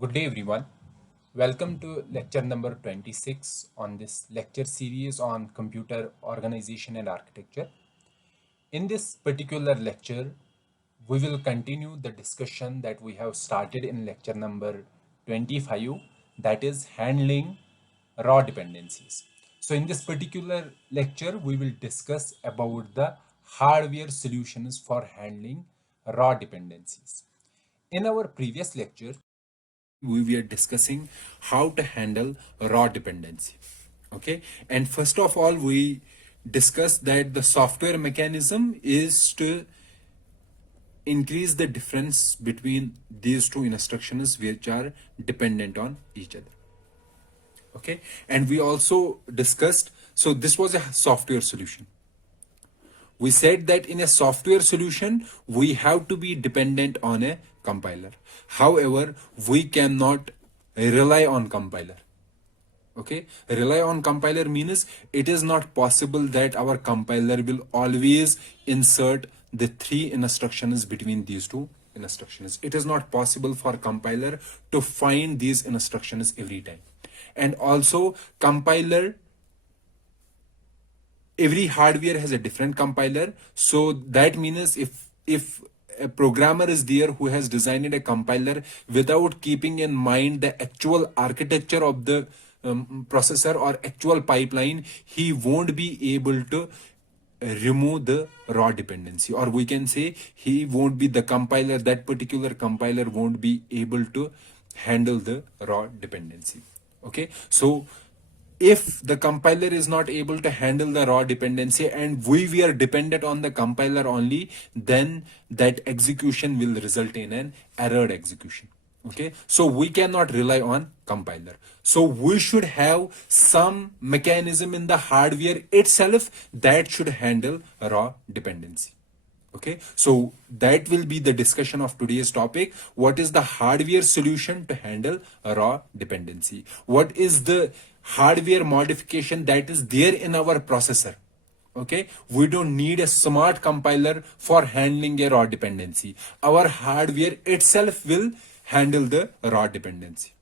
Good day, everyone. Welcome to lecture number 26 on this lecture series on computer organization and architecture. In this particular lecture, we will continue the discussion that we have started in lecture number 25, that is handling raw dependencies. So in this particular lecture, we will discuss about the hardware solutions for handling raw dependencies. In our previous lecture, we were discussing how to handle raw dependency. Okay, and first of all, we discussed that the software mechanism is to increase the difference between these two instructions which are dependent on each other. Okay, and we also discussed, so this was a software solution. We said that in a software solution, we have to be dependent on a compiler. However, we cannot rely on compiler. Okay, rely on compiler means it is not possible that our compiler will always insert the three instructions between these two instructions. It is not possible for compiler to find these instructions every time. And also compiler, every hardware has a different compiler, so that means if a programmer is there who has designed a compiler without keeping in mind the actual architecture of the processor or actual pipeline, he won't be able to remove the raw dependency, or we can say he won't be the compiler, that particular compiler won't be able to handle the raw dependency. Okay, so if the compiler is not able to handle the raw dependency and we were dependent on the compiler only, then that execution will result in an errored execution. Okay, so we cannot rely on compiler, so we should have some mechanism in the hardware itself that should handle raw dependency. Okay, so that will be the discussion of today's topic. What is the hardware solution to handle a raw dependency? What is the hardware modification that is there in our processor? Okay, we don't need a smart compiler for handling a raw dependency. Our hardware itself will handle the raw dependency.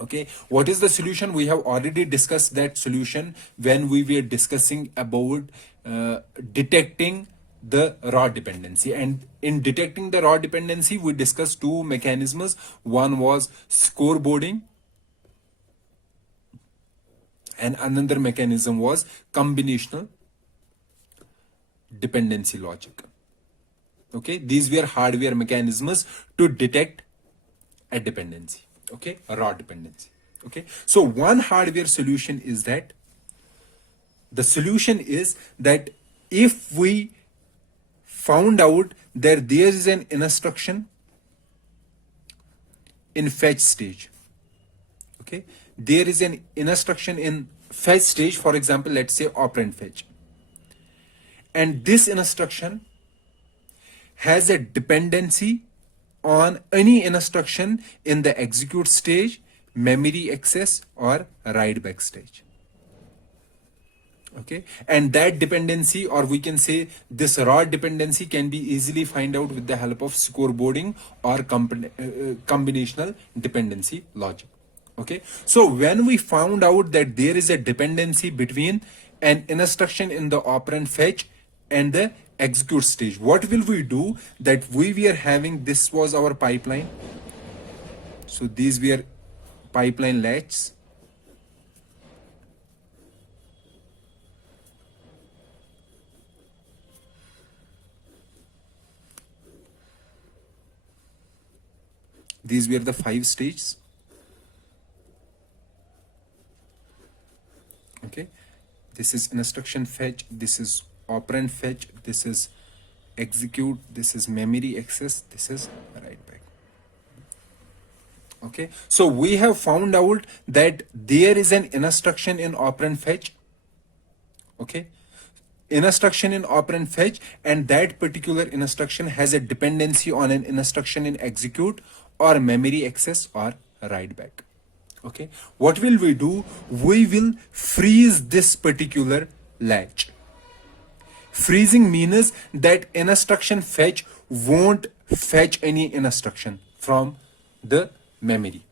Okay, what is the solution? We have already discussed that solution when we were discussing about detecting the raw dependency. And in detecting the raw dependency, we discussed two mechanisms. One was scoreboarding, and another mechanism was combinational dependency logic. Okay, these were hardware mechanisms to detect a dependency. Okay, a raw dependency. Okay, so one hardware solution is that the solution is that if we found out that there is an instruction in fetch stage, okay, there is an instruction in fetch stage, for example, let's say operand fetch, and this instruction has a dependency on any instruction in the execute stage, memory access, or write back stage. Okay, and that dependency, or we can say this raw dependency, can be easily find out with the help of scoreboarding or combinational dependency logic. Okay, so when we found out that there is a dependency between an instruction in the operand fetch and the execute stage, what will we do? That we were having, this was our pipeline, so these were pipeline latches. These were the 5 stages. Okay, this is instruction fetch, this is operand fetch, this is execute, this is memory access, this is write back. Okay, so we have found out that there is an instruction in operand fetch. Okay, instruction in operand fetch, and that particular instruction has a dependency on an instruction in execute or memory access or write back. Okay, what will we do? We will freeze this particular latch. Freezing means that instruction fetch won't fetch any instruction from the memory.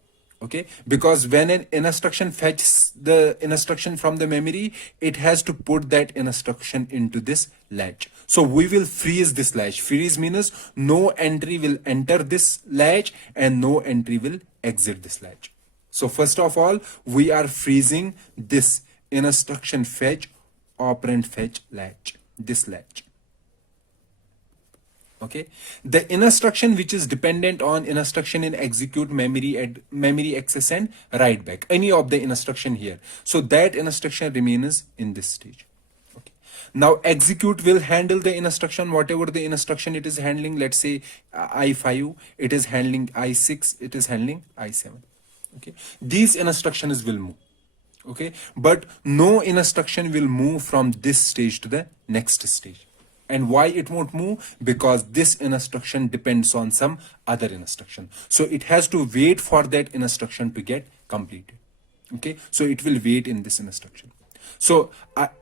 Okay, because when an instruction fetches the instruction from the memory, it has to put that instruction into this latch. So we will freeze this latch. Freeze means no entry will enter this latch and no entry will exit this latch. So first of all, we are freezing this instruction fetch operand fetch latch, this latch. Okay, the instruction which is dependent on instruction in execute, memory access and write back, any of the instruction here, so that instruction remains in this stage. Okay, now execute will handle the instruction, whatever the instruction it is handling. Let's say I5, it is handling I6, it is handling I7. Okay, these instructions will move. Okay, but no instruction will move from this stage to the next stage. And why it won't move? Because this instruction depends on some other instruction, so it has to wait for that instruction to get completed. Okay, so it will wait in this instruction. So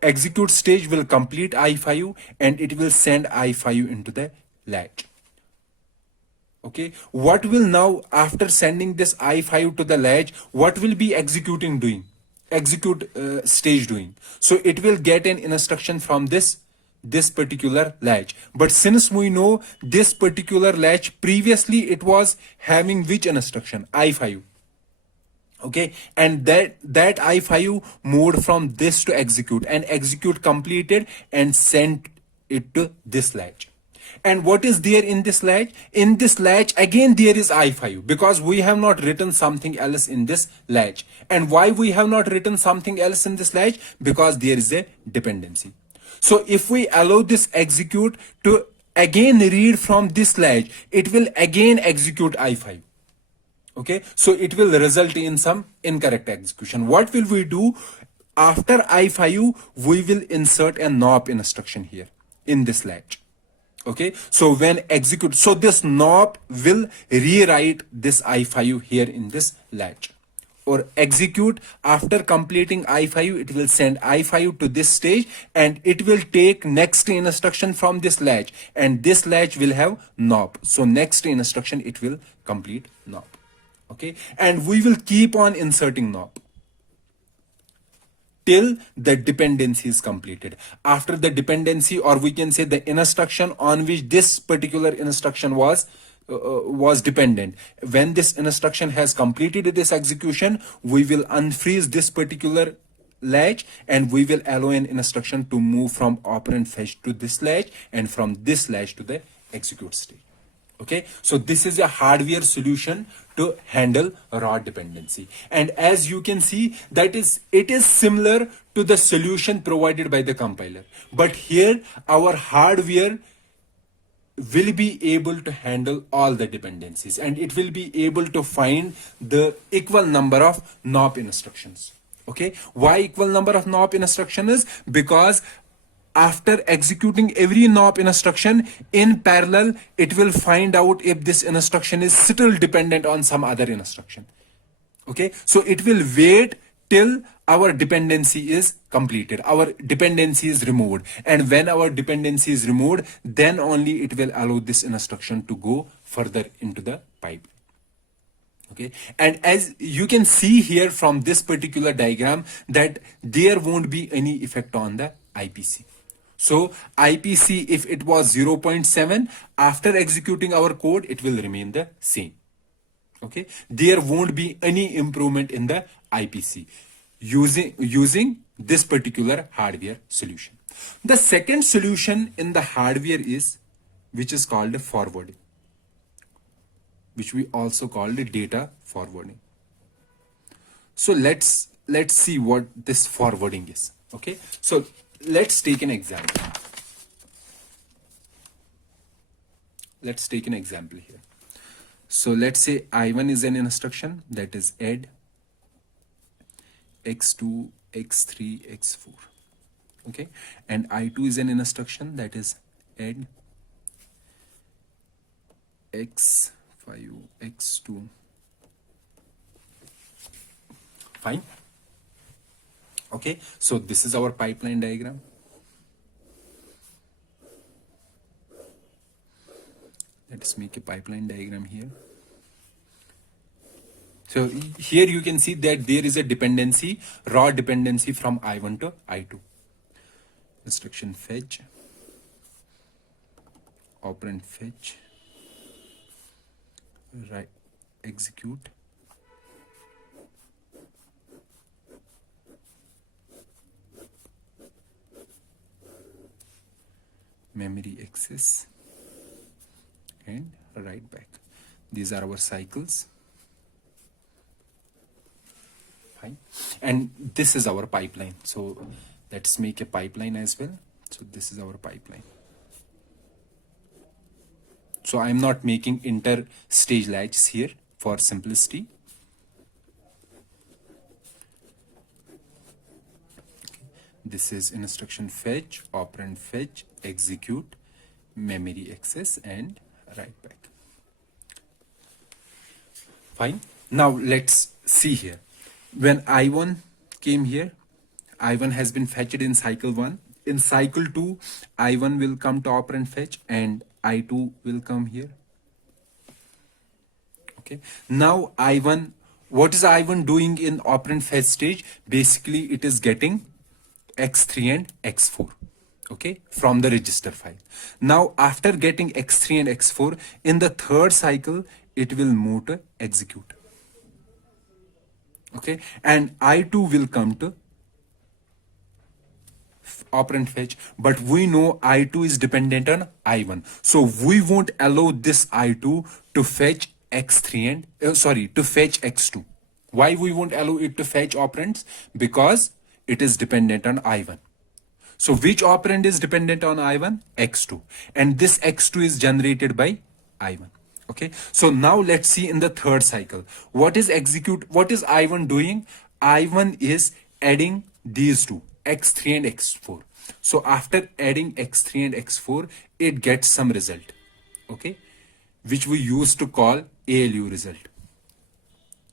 execute stage will complete I5 and it will send I5 into the latch. Okay, what will now, after sending this I5 to the latch, what will be executing doing? Execute stage doing. So it will get an instruction from this particular latch. But since we know this particular latch, previously it was having which instruction? I5. Okay, and that I5 moved from this to execute, and execute completed and sent it to this latch. And what is there in this latch? In this latch again there is I5, because we have not written something else in this latch. And why we have not written something else in this latch? Because there is a dependency. So if we allow this execute to again read from this latch, it will again execute I5. Okay, so it will result in some incorrect execution. What will we do? After I5, we will insert a NOP instruction here in this latch. Okay, so when execute, so this NOP will rewrite this I5 here in this latch. Or execute, after completing I5, it will send I5 to this stage and it will take next instruction from this latch, and this latch will have NOP. So next instruction it will complete NOP. Okay, and we will keep on inserting NOP till the dependency is completed. After the dependency, or we can say the instruction on which this particular instruction was dependent, when this instruction has completed this execution, we will unfreeze this particular latch and we will allow an instruction to move from operand fetch to this latch and from this latch to the execute stage. Okay, so this is a hardware solution to handle raw dependency. And as you can see, that is, it is similar to the solution provided by the compiler, but here our hardware will be able to handle all the dependencies and it will be able to find the equal number of NOP instructions. Okay, why equal number of NOP instructions? Because after executing every NOP instruction in parallel, it will find out if this instruction is still dependent on some other instruction. Okay, so it will wait till our dependency is completed, our dependency is removed, and when our dependency is removed, then only it will allow this instruction to go further into the pipe. Okay, and as you can see here from this particular diagram, that there won't be any effect on the IPC. So IPC, if it was 0.7, after executing our code, it will remain the same. Okay, there won't be any improvement in the IPC using this particular hardware solution. The second solution in the hardware is, which is called forwarding, which we also call the data forwarding. So let's see what this forwarding is. Okay, so let's take an example. Let's take an example here. So let's say I1 is an instruction, that is add x2, x3, x4. Okay, and I2 is an instruction, that is add x5, x2. Fine. Okay, so this is our pipeline diagram. Let's make a pipeline diagram here. So here you can see that there is a dependency, raw dependency from I1 to I2. Instruction fetch, operand fetch, right, execute, memory access, and write back. These are our cycles. Fine. And this is our pipeline. So let's make a pipeline as well. So this is our pipeline. So I'm not making inter-stage latches here for simplicity. This is instruction fetch, operand fetch, execute, memory access, and write back. Fine. Now let's see here. When I1 came here, I1 has been fetched in cycle 1. In cycle 2, I1 will come to operand fetch and I2 will come here. Okay. Now I1, what is I1 doing in operand fetch stage? Basically, it is getting X3 and X4. Okay, from the register file. Now, after getting X3 and X4, in the third cycle, it will move to execute. Okay, and I2 will come to operand fetch, but we know I2 is dependent on I1. So we won't allow this I2 to fetch X3 and, to fetch X2. Why we won't allow it to fetch operands? Because it is dependent on I1. So which operand is dependent on I1? X2. And this X2 is generated by I1. Okay. So now let's see in the third cycle. What is I1 doing? I1 is adding these two, X3 and X4. So after adding X3 and X4, it gets some result. Okay. Which we used to call ALU result.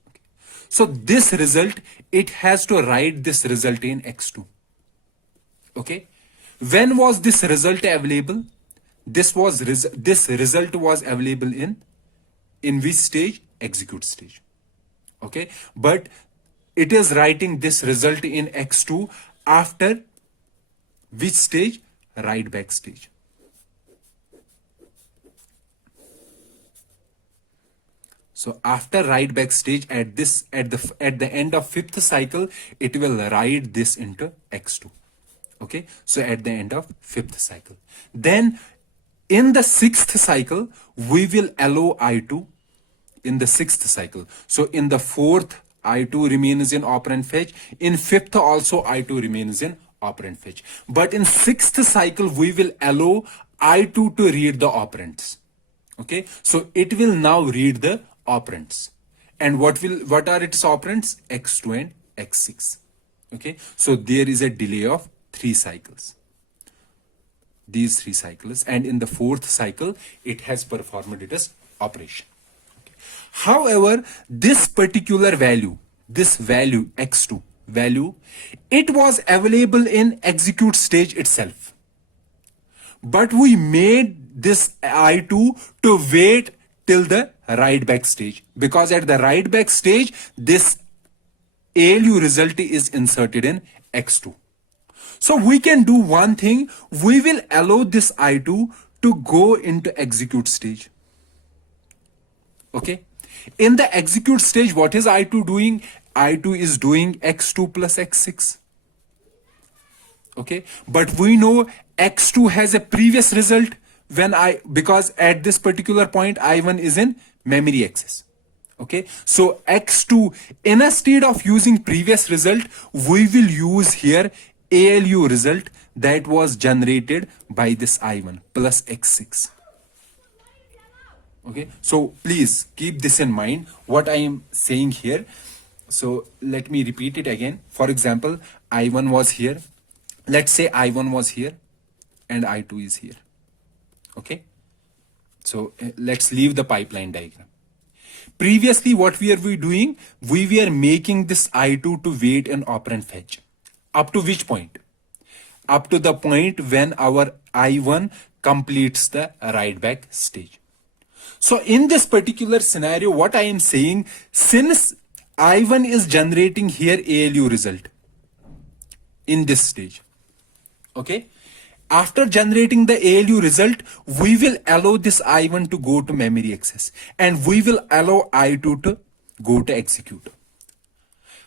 Okay. So this result, it has to write this result in X2. Okay. When was this result available? This result was available in which stage? Execute stage. Okay. But it is writing this result in X2 after which stage? Write back stage. So after write back stage, at the end of fifth cycle, it will write this into X2. Okay, so at the end of fifth cycle. Then in the sixth cycle, we will allow I2 in the sixth cycle. So in the fourth, I2 remains in operand fetch. In fifth also, I2 remains in operand fetch. But in sixth cycle, we will allow I2 to read the operands. Okay, so it will now read the operands. And what are its operands? X2 and X6. Okay, so there is a delay of 3 cycles. These 3 cycles, and in the fourth cycle, it has performed its operation. Okay. However, this particular value, this value X2 value, it was available in execute stage itself. But we made this I2 to wait till the write back stage, because at the write back stage, this ALU result is inserted in X2. So we can do one thing. We will allow this I2 to go into execute stage. Okay. In the execute stage, what is I2 doing? I2 is doing X2 plus X6. Okay. But we know X2 has a previous result because at this particular point, I1 is in memory access. Okay. So X2, instead of using previous result, we will use here ALU result that was generated by this I1 plus X6. Okay, so please keep this in mind, what I am saying here. So let me repeat it again. For example, I1 was here. Let's say I1 was here and I2 is here. Okay, so let's leave the pipeline diagram. Previously, what were we doing? We were making this I2 to wait an operand fetch. Up to which point? Up to the point when our I1 completes the write back stage. So in this particular scenario, what I am saying, since I1 is generating here ALU result in this stage. Okay. After generating the ALU result, we will allow this I1 to go to memory access and we will allow I2 to go to execute.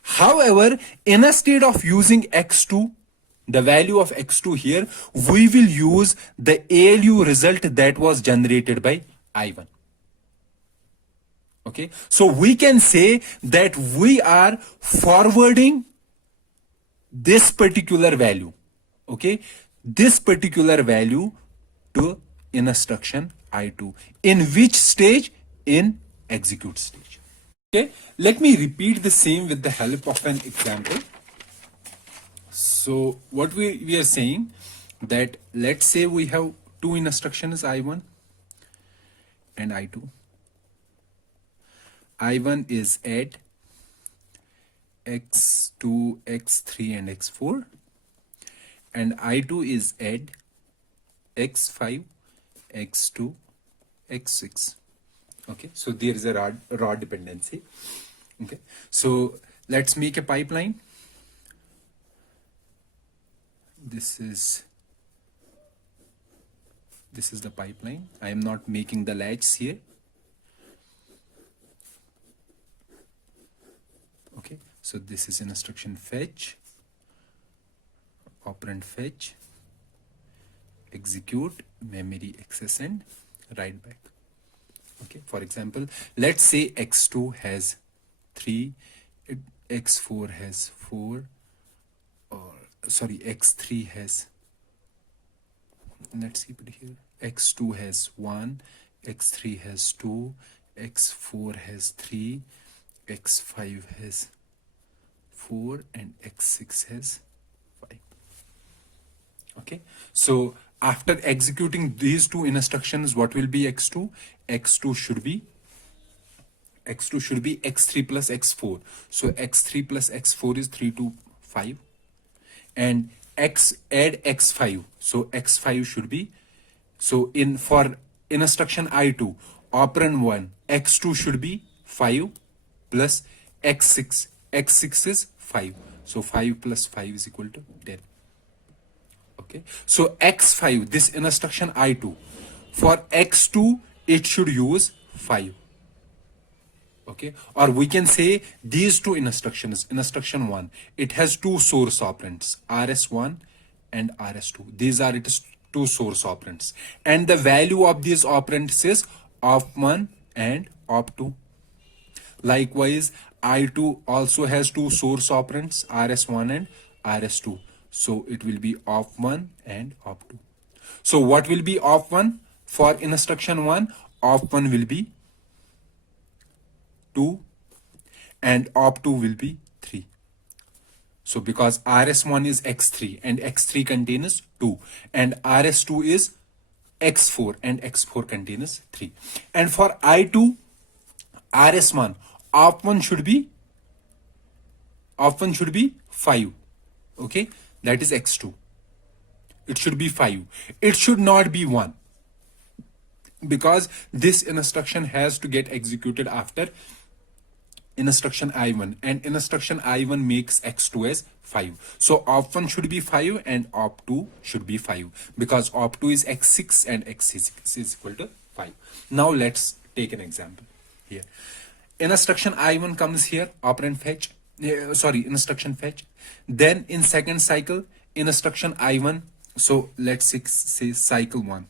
However, instead of using x2, the value of x2 here, we will use the ALU result that was generated by I1. Okay, so we can say that we are forwarding this particular value, okay, this particular value to instruction I2. In which stage? In execute stage. Okay, let me repeat the same with the help of an example. So what we are saying that let's say we have two instructions I1 and I2. I1 is add x2, x3 and x4 and I2 is add x5, x2, x6. Okay, so there is a raw dependency. Okay, so let's make a pipeline. This is the pipeline. I am not making the latches here. Okay, so this is instruction fetch, operand fetch, execute, memory access and write back. Okay, for example, let's say x2 has 3, x4 has 4, or sorry, x3 has, let's keep it here, x2 has 1, x3 has 2, x4 has 3, x5 has 4 and x6 has 5. Okay, so after executing these two instructions, what will be x2? x2 should be x3 plus x4. So x3 plus x4 is 3 to 5 and add x5. So x5 should be, so for instruction I2 operand 1, x2 should be 5 plus x6. x6 is 5. So 5 plus 5 is equal to 10. Okay, so x5, this instruction I2, for x2 it should use 5. Okay, or we can say these two instructions, instruction 1, it has two source operands, rs1 and rs2. These are its two source operands and the value of these operands is op1 and op2. Likewise, I2 also has two source operands, rs1 and rs2. So it will be op1 and op2. So what will be op1? For instruction 1, op1 will be 2 and op2 will be 3. So because rs1 is x3 and x3 contains 2 and rs2 is x4 and x4 contains 3. And for I2, rs1, op1 should be 5. Okay, that is x2. It should be 5. It should not be 1 because this instruction has to get executed after instruction I1 and instruction I1 makes x2 as 5. So op1 should be 5 and op2 should be 5 because op2 is x6 and x6 is equal to 5. Now let's take an example here. Instruction I1 comes here, operand fetch, instruction fetch. Then in second cycle, instruction I1, so let's say cycle 1.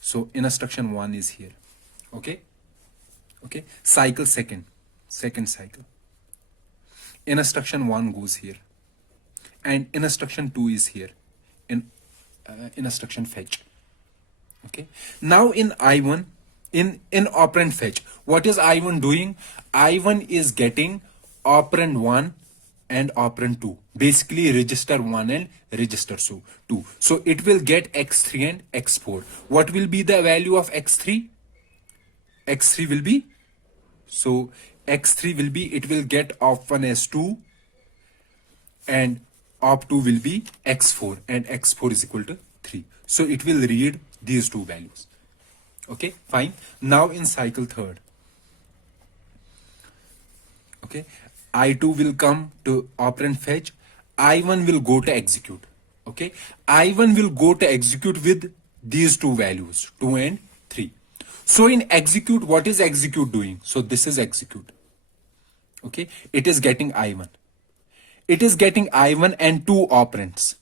So instruction 1 is here. Okay, cycle second cycle, instruction 1 goes here and instruction 2 is here in instruction fetch. Okay, now in I1, in operand fetch, what is I1 doing? I1 is getting operand 1 and operand 2, basically register 1 and register 2. So it will get x3 and x4. What will be the value of x3? X3 will be, so x3 will be, it will get op1 as 2 and op2 will be x4 and x4 is equal to 3. So it will read these two values. Okay, fine. Now in cycle third, Okay, I2 will come to operand fetch, I1 will go to execute. Okay, I1 will go to execute with these two values, 2 and 3. So in execute, what is execute doing? So this is execute. Okay, it is getting I1. It is getting I1 and two operands,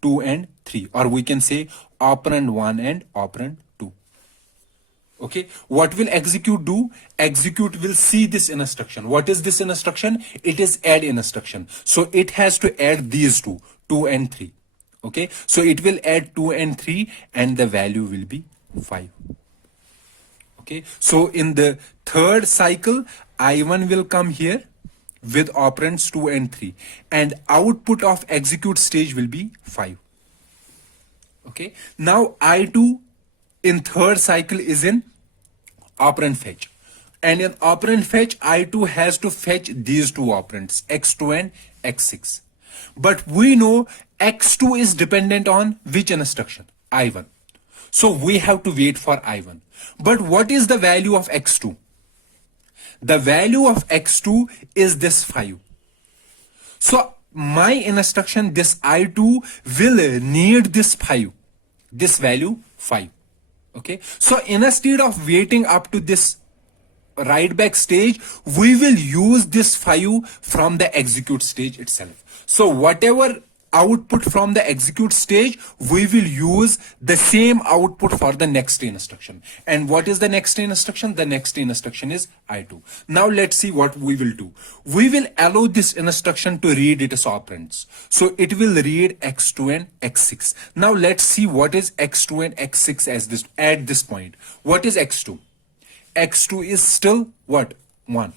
2 and 3, or we can say operand 1 and operand 2. Okay, what will execute do? Execute will see this instruction. What is this instruction? It is add instruction. So it has to add these two, 2 and 3. Okay, so it will add 2 and 3 and the value will be 5. Okay, so in the third cycle, I1 will come here with operands 2 and 3 and output of execute stage will be 5. Okay, now I2 in third cycle is in operand fetch, and in operand fetch I2 has to fetch these two operands x2 and x6, but we know x2 is dependent on which instruction? I1. So we have to wait for I1. But what is the value of x2? The value of x2 is this 5. So my instruction, this I2 will need this 5, this value 5. Okay, so instead of waiting up to this write back stage, we will use this 5 from the execute stage itself. So whatever output from the execute stage, we will use the same output for the next instruction. And what is the next instruction? The next instruction is I2. Now let's see what we will do. We will allow this instruction to read its operands. So it will read x2 and x6. Now let's see what is x2 and x6 as this at this point. What is x2? X2 is still what? 1.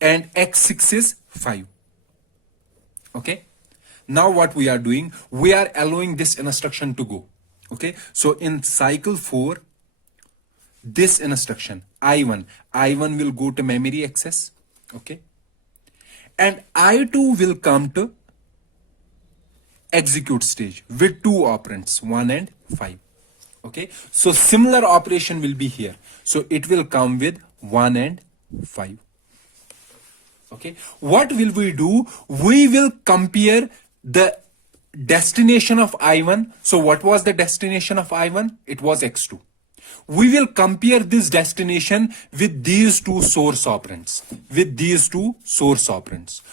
And x6 is 5. Okay. Now what we are doing, we are allowing this instruction to go. Okay, so in cycle 4, this instruction I1 will go to memory access. Okay, and I2 will come to execute stage with two operands 1 and 5. Okay, so similar operation will be here. So it will come with 1 and 5. Okay, what will we do? We will compare the destination of I1. So what was the destination of I1? It was x2. We will compare this destination with these two source operands.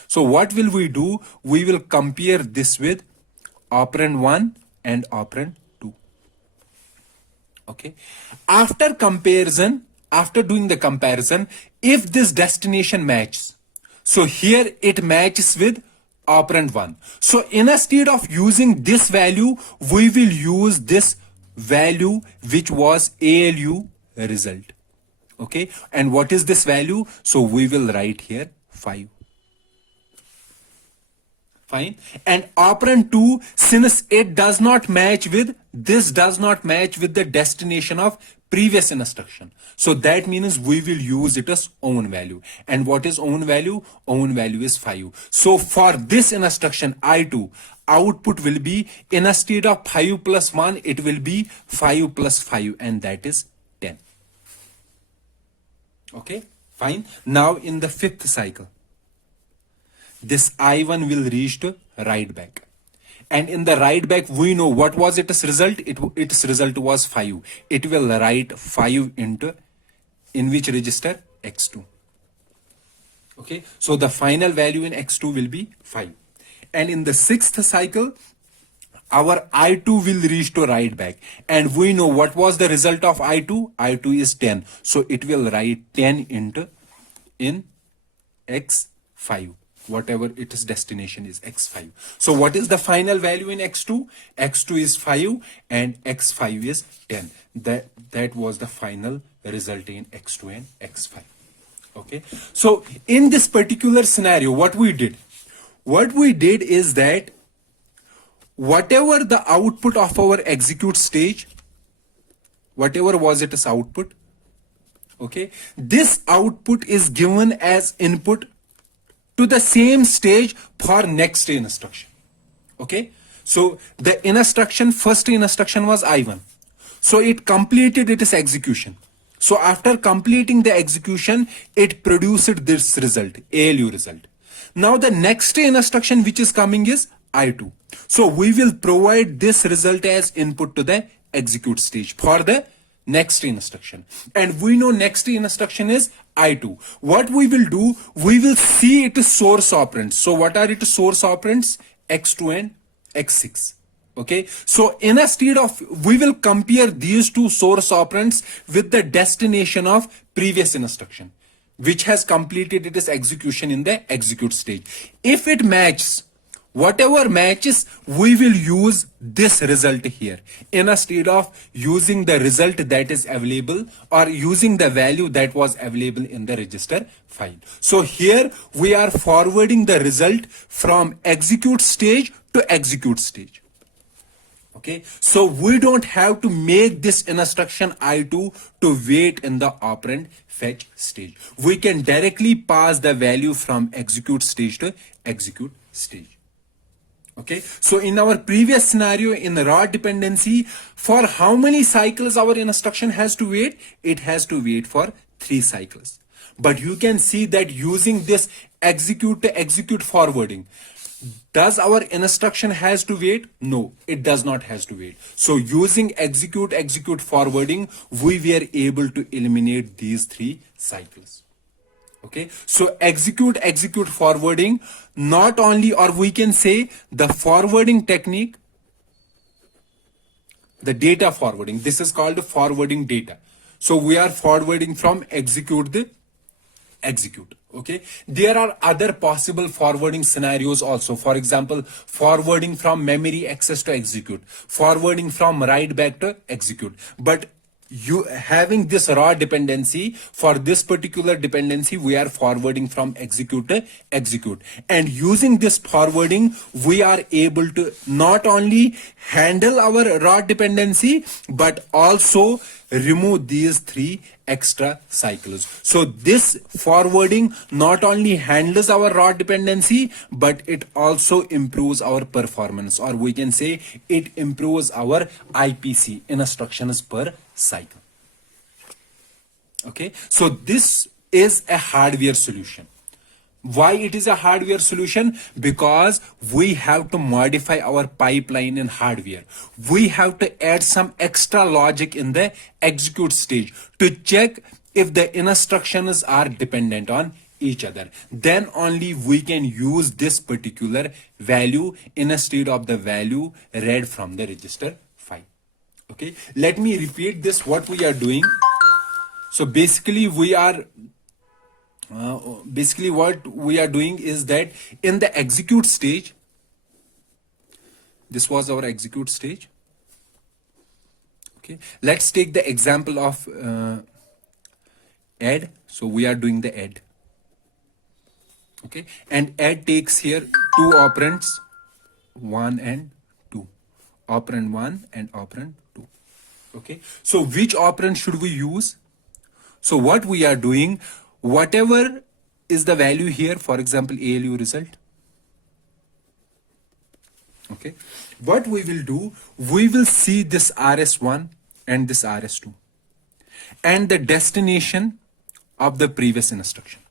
So what will we do? We will compare this with operand 1 and operand 2. Okay. After doing the comparison, if this destination matches, so here it matches with operand 1. So instead of using this value, we will use this value which was ALU result. Okay, and what is this value? So we will write here 5. Fine. And operand 2, since it does not match with the destination of previous instruction, so that means we will use it as own value. And what is own value? Own value is 5. So for this instruction I2, output will be, instead of 5 plus 1, it will be 5 plus 5, and that is 10. Okay, fine. Now in the fifth cycle, this I1 will reach to write back. And in the write back, we know what was its result. Its result was 5. It will write 5 in which register? X2. Okay, so the final value in X2 will be 5. And in the sixth cycle, our I2 will reach to write back. And we know what was the result of I2? I2 is 10. So it will write 10 in X5. Whatever its destination is, X5. So what is the final value in X2? X2 is 5 and X5 is 10. That was the final result in X2 and X5. Okay. So in this particular scenario, what we did is that whatever the output of our execute stage, whatever was its output, okay, this output is given as input to the same stage for next instruction. Okay, so the first instruction was I1. So it completed its execution. So after completing the execution, it produced this result, ALU result. Now the next instruction which is coming is I2. So we will provide this result as input to the execute stage for the next instruction. And we know next instruction is I2. What we will do, we will see its source operands. So what are its source operands? X2 and X6. Okay, so instead of, we will compare these two source operands with the destination of previous instruction, which has completed its execution in the execute stage. If it matches, whatever matches, we will use this result here instead of using the result that is available or using the value that was available in the register file. So here we are forwarding the result from execute stage to execute stage. Okay, so we don't have to make this instruction I2 to wait in the operand fetch stage. We can directly pass the value from execute stage to execute stage. Okay, so in our previous scenario in the raw dependency, for how many cycles our instruction has to wait? It has to wait for 3 cycles. But you can see that using this execute to execute forwarding, does our instruction has to wait? No, it does not has to wait. So using execute forwarding, we were able to eliminate these 3 cycles. Okay, so execute forwarding, not only, or we can say the forwarding technique, the data forwarding, this is called forwarding data. So we are forwarding from execute the execute. Okay, there are other possible forwarding scenarios also. For example, forwarding from memory access to execute, forwarding from write back to execute. But you having this raw dependency, for this particular dependency, we are forwarding from execute to execute. And using this forwarding, we are able to not only handle our raw dependency, but also remove these 3 extra cycles. So this forwarding not only handles our raw dependency, but it also improves our performance, or we can say it improves our IPC, instructions per cycle. Okay, so this is a hardware solution. Why it is a hardware solution? Because we have to modify our pipeline in hardware. We have to add some extra logic in the execute stage to check if the instructions are dependent on each other. Then only we can use this particular value instead of the value read from the register file. Okay, let me repeat this, what we are doing. So basically what we are doing is that in the execute stage, this was our execute stage. Okay, let's take the example of add. So we are doing the add. Okay, and add takes here 2 operands, 1 and 2, operand 1 and operand 2. Okay, so which operand should we use? So what we are doing, whatever is the value here, for example, ALU result. Okay, what we will do, we will see this RS1 and this RS2 and the destination of the previous instruction.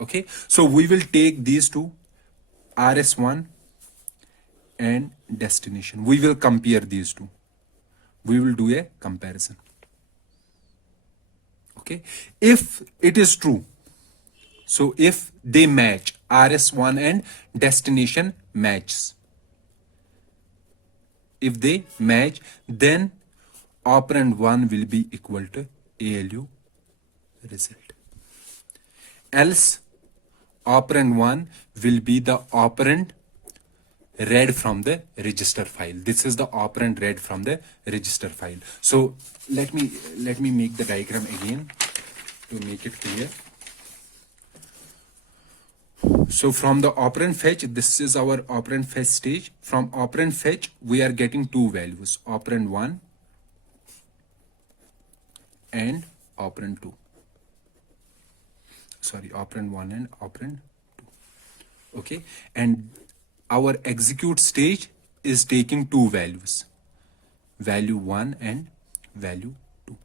Okay, so we will take these two, RS1 and destination. We will compare these two. We will do a comparison. Okay, if it is true, so if they match, RS1 and destination matches, if they match, then operand 1 will be equal to ALU result. Else operand 1 will be the operand read from the register file. This is the operand read from the register file. So let me make the diagram again to make it clear. So from the operand fetch, this is our operand fetch stage. From operand fetch, we are getting 2 values, operand 1 and operand 2. Sorry, operand 1 and operand 2. Okay, and our execute stage is taking 2 values, value 1 and value 2.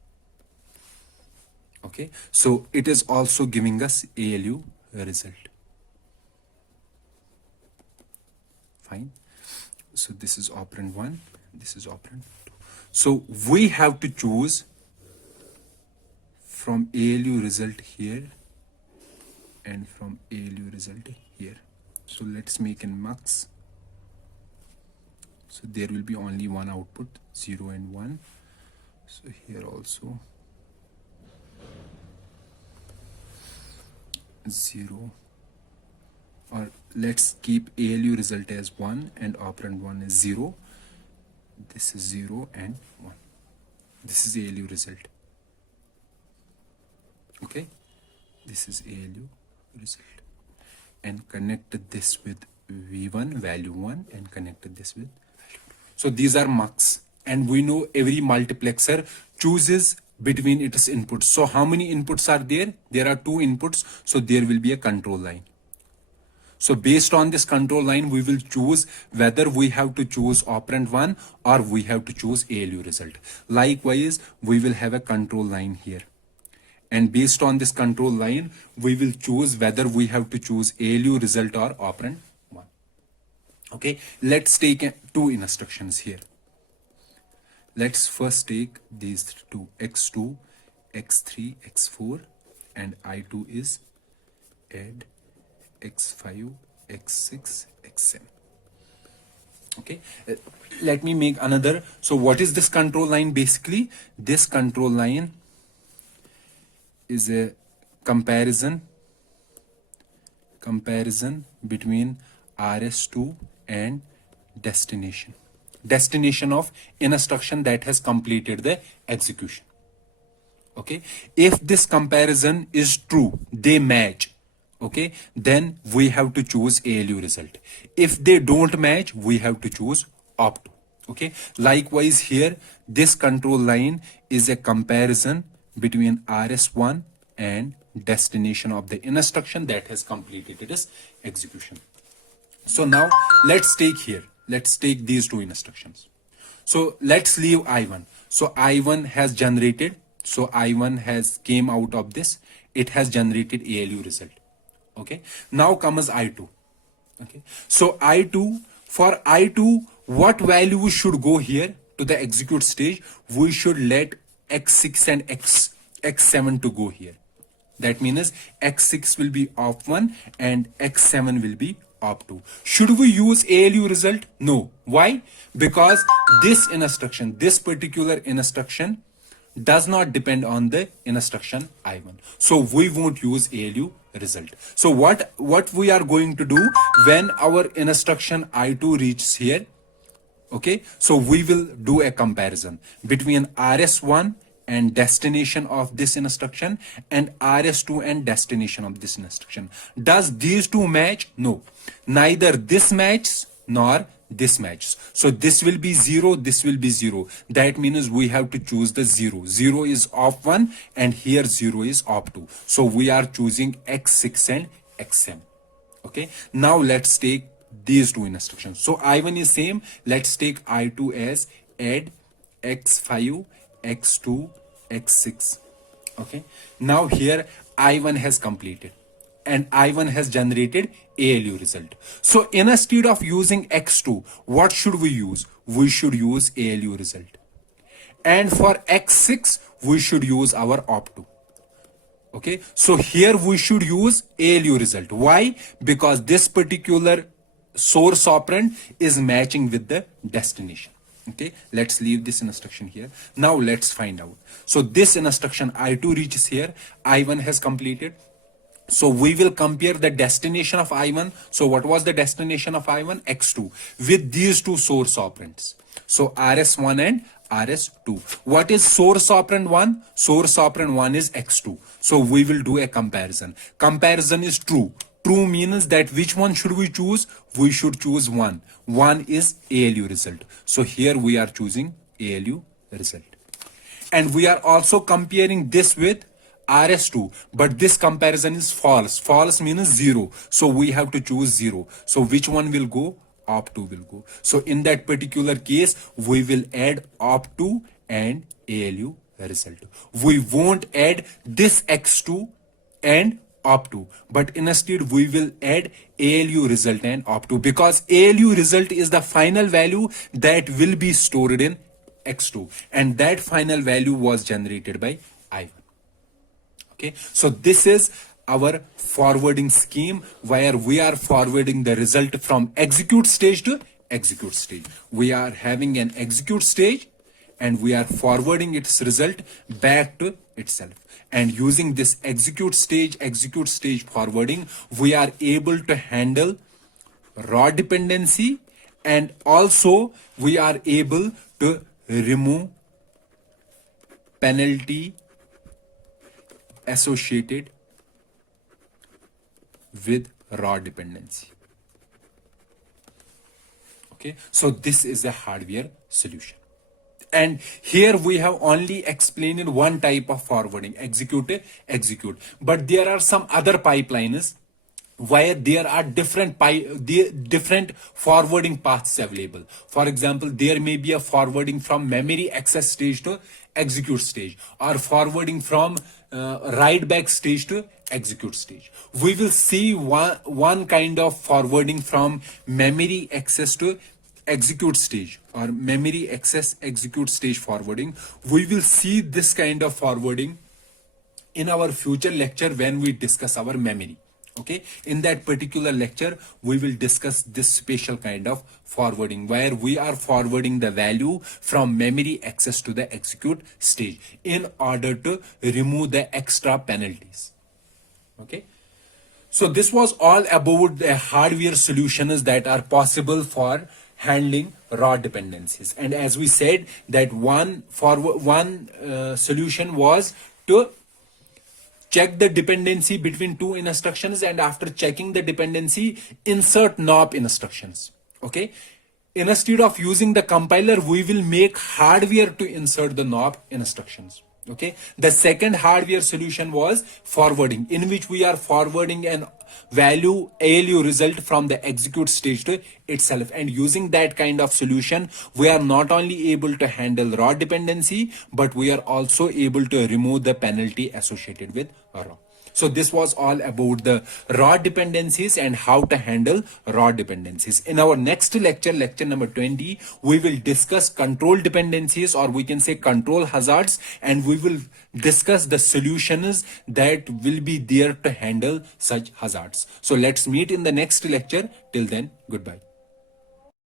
Okay, so it is also giving us ALU result. Fine. So this is operand 1, this is operand 2. So we have to choose from ALU result here and from ALU result here. So let's make in mux. So there will be only one output, 0 and 1. So here also 0, or let's keep ALU result as 1 and operand 1 is 0. This is 0 and 1. This is ALU result. Okay, this is ALU result. And connected this with V1, value 1, and connected this with value 2. So these are mux. And we know every multiplexer chooses between its inputs. So how many inputs are there? There are 2 inputs. So there will be a control line. So based on this control line, we will choose whether we have to choose operand 1 or we have to choose ALU result. Likewise, we will have a control line here. And based on this control line, we will choose whether we have to choose ALU result or operand 1. Okay, let's take 2 instructions here. Let's first take these 2, x2, x3, x4, and I2 is add x5, x6, x7. Okay, let me make another. So what is this control line? Basically, this control line is a comparison between RS2 and destination of instruction that has completed the execution. Okay, if this comparison is true, they match, okay, then we have to choose ALU result. If they don't match, we have to choose opt2. Okay, likewise here, this control line is a comparison between RS1 and destination of the instruction that has completed its execution. So now let's take these 2 instructions. So let's leave I1. So I1 has generated, so I1 has came out of this, it has generated ALU result. Okay, now comes I2. Okay, so for I2, what value should go here to the execute stage? We should let x6 and x7 to go here. That means x6 will be op1 and x7 will be op2. Should we use ALU result? No. Why? Because this particular instruction does not depend on the instruction I1. So we won't use ALU result. So what we are going to do when our instruction I2 reaches here? Okay, so we will do a comparison between RS1 and destination of this instruction and RS2 and destination of this instruction. Does these 2 match? No. Neither this matches nor this matches. So this will be 0, this will be 0. That means we have to choose the 0. 0 is op1 and here 0 is op2. So we are choosing x6 and x7. Okay, now let's take these 2 instructions. So I1 is same. Let's take I2 as add x5, x2, x6. Okay, now here I1 has completed and I1 has generated ALU result. So instead of using x2, what should we use? We should use ALU result. And for x6, we should use our opt2. Okay, so here we should use ALU result. Why? Because this particular source operand is matching with the destination. Okay, let's leave this instruction here. Now let's find out. So this instruction I2 reaches here, I1 has completed. So we will compare the destination of I1. So what was the destination of I1? X2 with these 2 source operands. So RS1 and RS2. What is source operand 1? Source operand 1 is X2. So we will do a comparison. Comparison is true. True means that which one should we choose? We should choose 1. 1 is ALU result. So here we are choosing ALU result. And we are also comparing this with RS2, but this comparison is false. False means 0. So we have to choose 0. So which one will go? Op2 will go. So in that particular case, we will add op2 and ALU result. We won't add this x2 and op2, but instead we will add ALU result and op2, because ALU result is the final value that will be stored in x2, and that final value was generated by I1. Okay, so this is our forwarding scheme where we are forwarding the result from execute stage to execute stage. We are having an execute stage and we are forwarding its result back to itself. And using this execute stage forwarding, we are able to handle raw dependency, and also we are able to remove penalty associated with raw dependency. Okay, so this is a hardware solution. And here we have only explained one type of forwarding, execute. But there are some other pipelines where there are different forwarding paths available. For example, there may be a forwarding from memory access stage to execute stage, or forwarding from write back stage to execute stage. We will see one kind of forwarding from memory access to execute stage, or memory access execute stage forwarding. We will see this kind of forwarding in our future lecture when we discuss our memory. Okay, in that particular lecture we will discuss this special kind of forwarding where we are forwarding the value from memory access to the execute stage in order to remove the extra penalties. Okay, so this was all about the hardware solutions that are possible for handling raw dependencies. And as we said that one solution was to check the dependency between two instructions, and after checking the dependency, insert NOP instructions. Okay, instead of using the compiler, we will make hardware to insert the NOP instructions. Okay, the second hardware solution was forwarding, in which we are forwarding an value ALU result from the execute stage to itself. And using that kind of solution, we are not only able to handle raw dependency, but we are also able to remove the penalty associated with raw. So this was all about the raw dependencies and how to handle raw dependencies. In our next lecture, lecture number 20, we will discuss control dependencies, or we can say control hazards, and we will discuss the solutions that will be there to handle such hazards. So let's meet in the next lecture. Till then, goodbye.